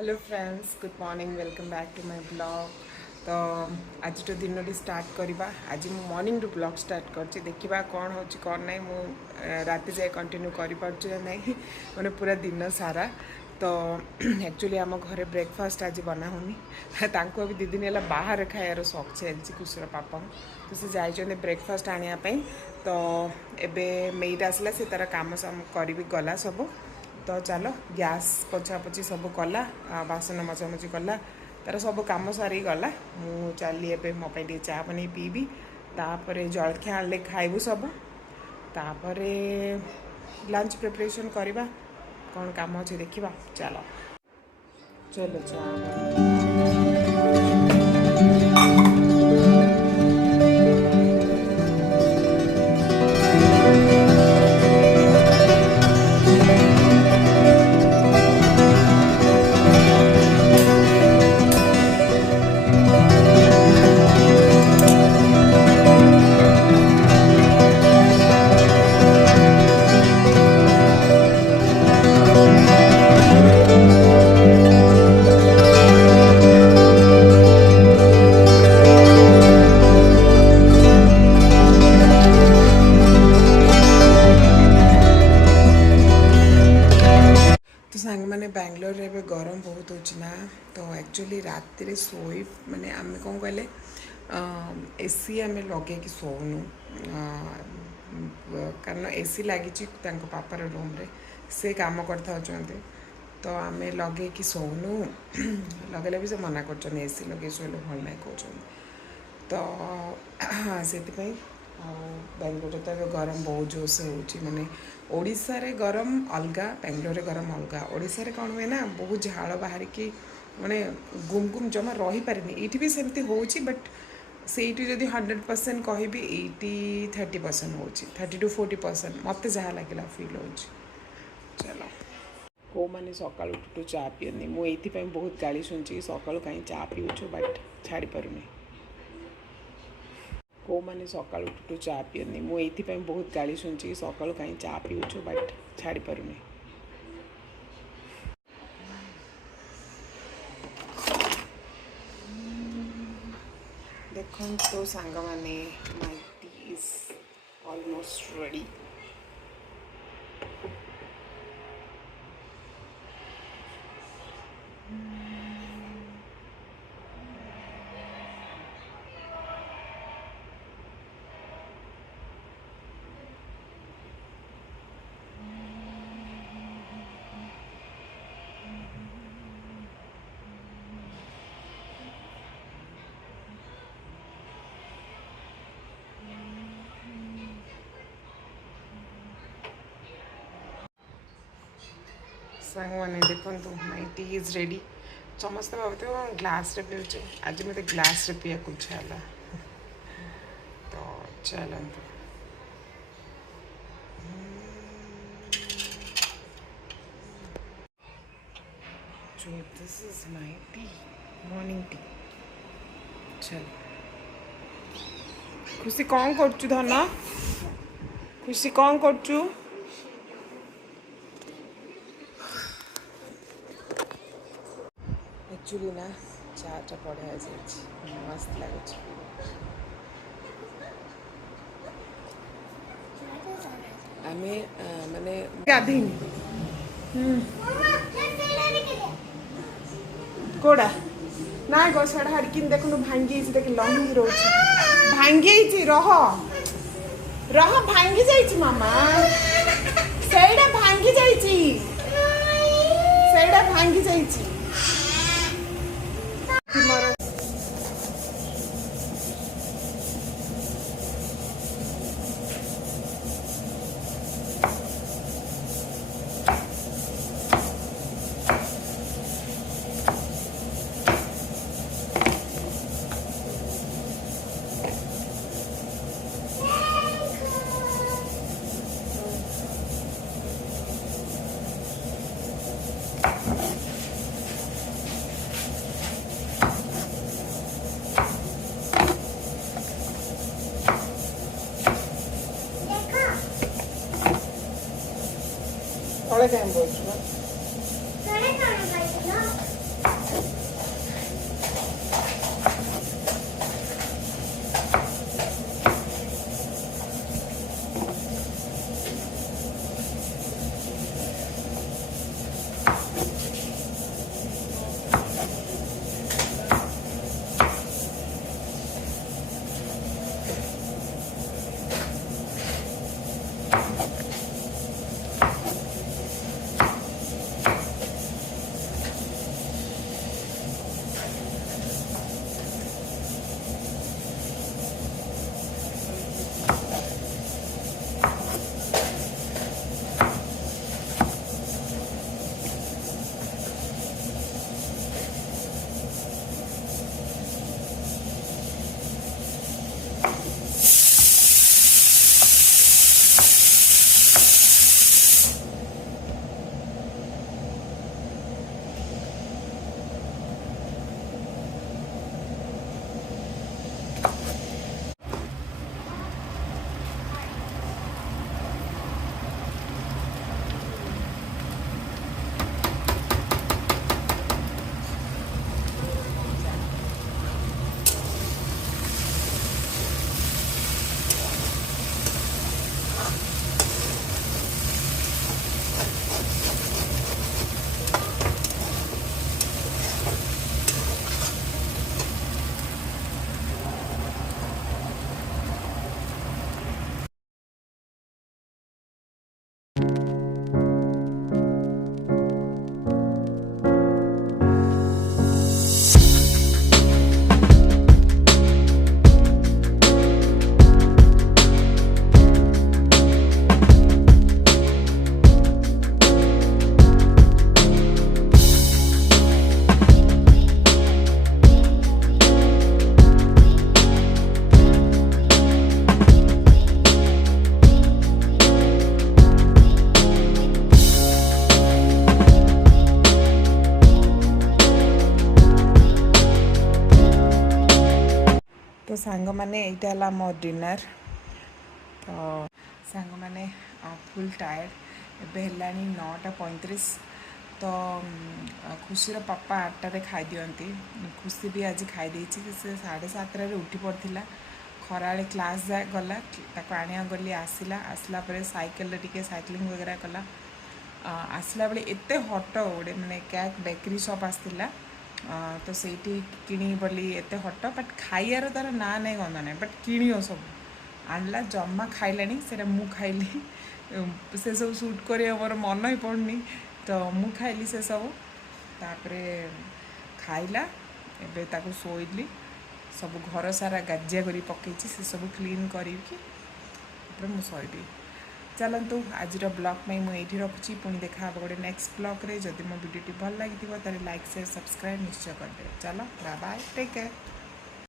Hello friends, good morning, welcome back to my blog. तो आज तो दिन स्टार्ट करवा। आज मु मॉर्निंग ब्लॉग स्टार्ट कर देखा कौन हो कौन ना मु राति जाए कंटिन्यू कर मैंने पूरा दिन सारा। तो एक्चुअली आम घरे ब्रेकफास्ट आज बना होनी अभी 2 दिन है बाहर खायार शौक चलती कुशर पापा तो से जाइए ब्रेकफास्ट आने। तो एबे मेड आसला से तार कम साम करी गला सब। तो चलो गैस पोछापोछि सब कला, बासन मजामजी कला, तार सब कम सारी गला। मु चली एबे मो पे चा बन पीबी, तापर जलखिया आने खाइबू सब, तापर लंच प्रिपरेशन करवा। कौन काम अच्छे देखा, चलो चलो चा। सांग मैंने बैंगलोर रे गरम बहुत होना। तो एक्चुअली रात रे सोई माने आम कौन कहले एसी आम लगे कि सोनु, कारण एसी लगी पापार रूम रे से काम करता। तो आम लगे कि सोनु लगे भी से मना कर एसी लगे शोले भल ना कौन। तो से बेंगलोर तो गरम बहुत जोर से हो माने ओडिशा रे गरम अलग, बेंगलोर रे गरम अलग। ओडिशा रे कौन हुए ना बहुत झाड़ बाहर की माने गुम गुम जमा रही पारे। ये भी सेमती हो बट से जदि 100% कह 80-30% हो 30 to 40% मत जहाँ लगे फिल हो। चलो को मैंने सका उठू चा पीनी मुझे बहुत गाड़ी शुणी सका कहीं चा पीछू बट छाड़ी पारूनी। को मैंने सका उठू चा पीनी मुझे बहुत गाड़ी शुणी सका कहीं चा पीछू बट छाड़ी पारूनी। देखो तो सांग मैंने my T is almost ready. सांग मैंने देखो माय टी इज रेडी। समस्त भावते ग्लास रे पीछे, आज मत ग्लास रे पीया कुछ है। तो चलते so this is my tea, morning tea। चल खुशी कौन करचु धन, खुशी कौन करचु? एक्चुअली ना चाटा बढ़िया मस्त लगुच। आम माने गाधी कोड़ा ना गो साड़ा हाड़किन देखो भांगी देख लंगी रोच भांगी रह रह भांगी जाइए मामा सेड़ा भांगी जाइए सेड़ा भांगी जाइए। थोड़े टाइम बोल सांग मैंने यहाँ मो डिनर तो सांग मैंने फुल टायर्ड एबे हेलानी 9:35 तो खुशी पापा 8टारे खाई दियंती खुशी भी आज खाई से 7:30 उठी पड़ा खरा क्लास जाए गला आनिया गली आसला पर साइकेल टिके साइक्लिंग वगैरह कला आसला बेले एत हट गोटे मैंने कैक बेकरी शॉप आसला तो सही किणी बोली एत हट बट खाइबार तार ना नहीं गंध ना बट किण सब आणला जमा खाइला से मु खाइली से सब सुट कर मोर मन ही पड़नी तो मु खाइली से सब तापर खाइला एबे ताको सोइली सब घर सारा गाजिया करी पकई से सब क्लीन करी मु सोइबी चलतु आज ब्लॉग में मुझे रखुची पुणी देखा गोटे नेक्स्ट ब्लॉग रे जदि मो वीडियो भल लगी लाइक शेयर सब्सक्राइब निश्चय कर दे चलो बाय बाय टेक केयर।